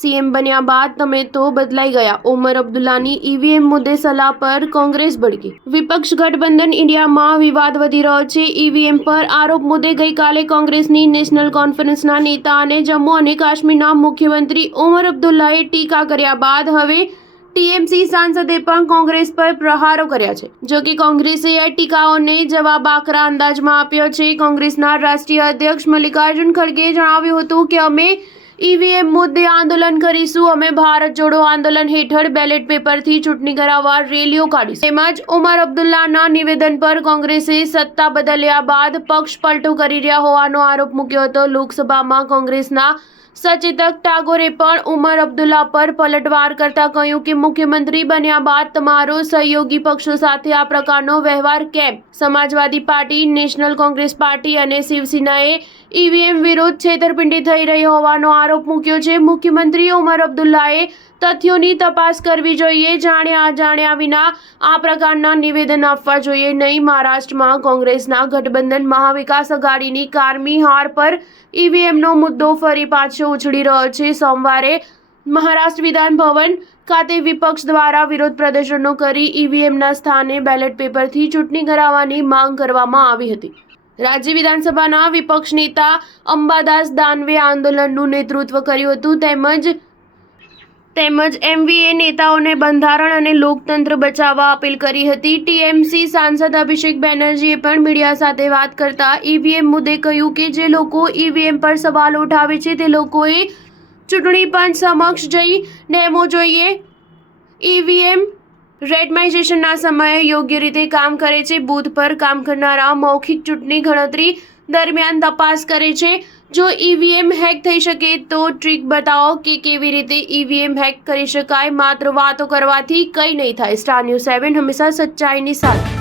CM બન્યા બાદ તમે તો બદલાઈ ગયા। ઉમર અબ્દુલ્લાની ઈવીએમ મુદ્દે સલાહ પર કોંગ્રેસ ભડકી। વિપક્ષ ગઠબંધન ઇન્ડિયામાં વિવાદ વધી રહ્યો છે। ઈવીએમ પર આરોપ મુદ્દે ગઈકાલે કોંગ્રેસની નેશનલ કોન્ફરન્સના નેતા અને જમ્મુ અને કાશ્મીરના મુખ્યમંત્રી ઉમર અબ્દુલ્લાએ ટીકા કર્યા બાદ હવે ટીએમસી સાંસદે પણ કોંગ્રેસ પર પ્રહારો કર્યા છે। જો કે કોંગ્રેસે આ ટીકાઓને જવાબ આકરા અંદાજમાં આપ્યો છે। કોંગ્રેસના રાષ્ટ્રીય અધ્યક્ષ મલ્લિકાર્જુન ખડગેએ જણાવ્યું હતું કે અમે ઈવીએમ મુદ્દે આંદોલન કરીશું। અમે ભારત જોડો આંદોલન હેઠળ બેલેટ પેપરથી ચૂંટણી કરાવવા રેલીઓ કાઢીશું। તેમજ ઉમર અબ્દુલ્લાના નિવેદન પર કોંગ્રેસે સત્તા બદલ્યા બાદ પક્ષ પલટો કરી રહ્યા હોવાનો આરોપ મૂક્યો હતો। લોકસભામાં કોંગ્રેસના સચેતક ટાગોરે પણ ઉમર અબ્દુલ્લા પર પલટવાર કરતા કહ્યું કે મુખ્યમંત્રી બન્યા બાદ તમારો સહયોગી પક્ષો સાથે આ પ્રકારનો વ્યવહાર કેમ? સમાજવાદી પાર્ટી, નેશનલ કોંગ્રેસ પાર્ટી અને શિવસેનાએ ઈવીએમ વિરુદ્ધ છેતરપિંડી થઈ રહી હોવાનો આરોપ મૂક્યો છે। મુખ્યમંત્રી ઉમર અબ્દુલ્લાએ તથ્યોની તપાસ કરવી જોઈએ। જાણ્યા અજાણ્યા વિના આ પ્રકારના નિવેદન આપવા જોઈએ નહીં। મહારાષ્ટ્રમાં કોંગ્રેસના ગઠબંધન મહાવિકાસ અઘાડીની કારમી હાર પર ઈવીએમનો મુદ્દો ફરી પાછો ઉછળી રહ્યો છે। સોમવારે મહારાષ્ટ્ર વિધાન ભવન ખાતે વિપક્ષ દ્વારા વિરોધ પ્રદર્શનો કરી ઈવીએમના સ્થાને બેલેટ પેપરથી ચૂંટણી કરાવવાની માંગ કરવામાં આવી હતી। રાજ્ય વિધાનસભાના વિપક્ષ નેતા અંબાદાસ દાનવે આંદોલનનું નેતૃત્વ કર્યું હતું। તેમજ એમવીએ નેતાઓને બંધારણ અને લોકતંત્ર બચાવવા અપીલ કરી હતી। ટીએમસી સાંસદ અભિષેક બેનર્જીએ પણ મીડિયા સાથે વાત કરતા ઈવીએમ મુદ્દે કહ્યું કે જે લોકો ઈવીએમ પર સવાલો ઉઠાવે છે તે લોકોએ ચૂંટણી પંચ સમક્ષ જઈ ડેમો જોઈએ। ઈવીએમ રેન્ડમાઇઝેશનના સમયે યોગ્ય રીતે કામ કરે છે। બૂથ પર કામ કરનારા મૌખિક ચૂંટણી ગણતરી દરમિયાન તપાસ કરે છે। જો ઈવીએમ હેક થઈ શકે તો ટ્રીક બતાવો કે કેવી રીતે ઈવીએમ હેક કરી શકાય। માત્ર વાતો કરવાથી કંઈ નહીં થાય। સ્ટાર ન્યૂઝ 7 હંમેશા સચ્ચાઈની સાથે।